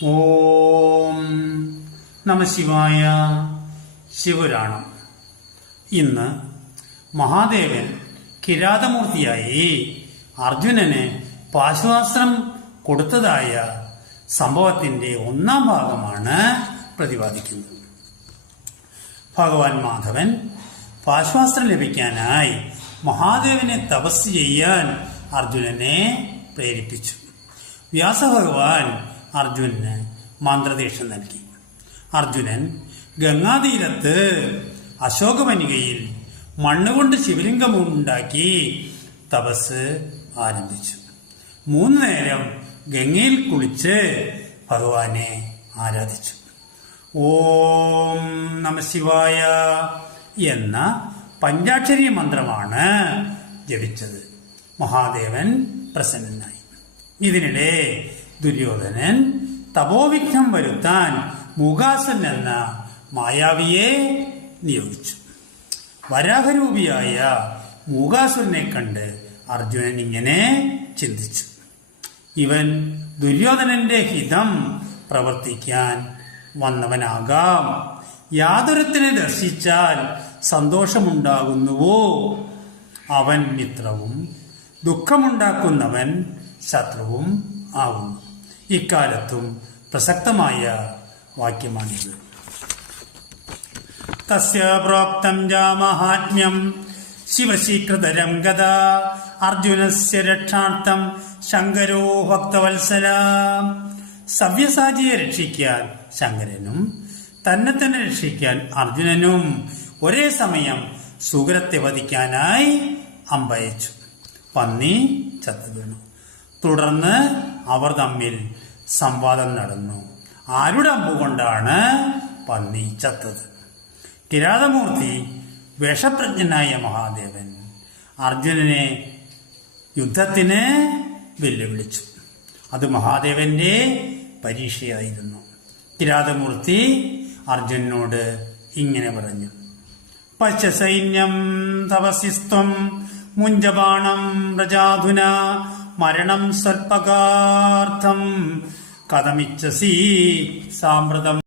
ഓം നമഃശിവായ. ശിവപുരാണം. ഇന്ന് മഹാദേവൻ കിരാതമൂർത്തിയായി അർജുനന് പാശുപാസ്ത്രം കൊടുത്തതായ സംഭവത്തിന്റെ ഒന്നാം ഭാഗമാണ് പ്രതിപാദിക്കുന്നത്. ഭഗവാൻ മാധവൻ പാശുപാസ്ത്രം ലഭിക്കാനായി മഹാദേവനെ തപസ് ചെയ്യാൻ അർജുനനെ പ്രേരിപ്പിച്ചു. വ്യാസഭഗവാൻ അർജുനന് മന്ത്രദീക്ഷ നൽകി. അർജുനൻ ഗംഗാതീരത്ത് അശോകവനികയിൽ മണ്ണുകൊണ്ട് ശിവലിംഗമുണ്ടാക്കി തപസ് ആരംഭിച്ചു. 3 നേരം ഗംഗയിൽ കുളിച്ച് ഭഗവാനെ ആരാധിച്ചു. ഓം നമഃശിവായ എന്ന പഞ്ചാക്ഷരി മന്ത്രമാണ് ജപിച്ചത്. മഹാദേവൻ പ്രസന്നനായി. ഇതിനിടെ ദുര്യോധനൻ തപോവിഘ്നം വരുത്താൻ മൂകാസുരൻ എന്ന മായാവിയെ നിയോഗിച്ചു. വരാഹരൂപിയായ മൂകാസുരനെ കണ്ട് അർജുനൻ ഇങ്ങനെ ചിന്തിച്ചു: ഇവൻ ദുര്യോധനന്റെ ഹിതം പ്രവർത്തിക്കാൻ വന്നവനാകാം. യാതൊരുത്തിനെ ദർശിച്ചാൽ സന്തോഷമുണ്ടാകുന്നുവോ അവൻ മിത്രവും ദുഃഖമുണ്ടാക്കുന്നവൻ ശത്രുവും ആകുന്നു. ഇക്കാലത്തും പ്രസക്തമായ വാക്യമാണിത്. തസ്യ പ്രോക്തം മഹാത്മ്യം ശിവശീകൃതരം ഗദാ അർജുനസ്യ രക്ഷാർത്ഥം ശങ്കരോ ഭക്തവത്സല. സവ്യസാചിയെ രക്ഷിക്കാൻ ശങ്കരനും തന്നെ രക്ഷിക്കാൻ അർജുനനും ഒരേ സമയം സുഗ്രത്തെ വധിക്കാനായി അമ്പയച്ചു. പന്നി ചത്തു വീണു. തുടർന്ന് അവർ തമ്മിൽ സംവാദം നടന്നു. ആരുടെ അമ്പുകൊണ്ടാണ് പന്നി ചത്തത്? കിരാതമൂർത്തി വേഷപ്രജ്ഞനായ മഹാദേവൻ അർജുനനെ യുദ്ധത്തിന് വെല്ലുവിളിച്ചു. അത് മഹാദേവന്റെ പരീക്ഷയായിരുന്നു. കിരാതമൂർത്തി അർജുനനോട് ഇങ്ങനെ പറഞ്ഞു: പശ്ച സൈന്യം തപസിസ്ത്വം മുഞ്ചബാണം പ്രജാധുന മരണം സ്വൽപകാർത്ഥം കഥമിച്ഛസി സാമ്പ്രതം.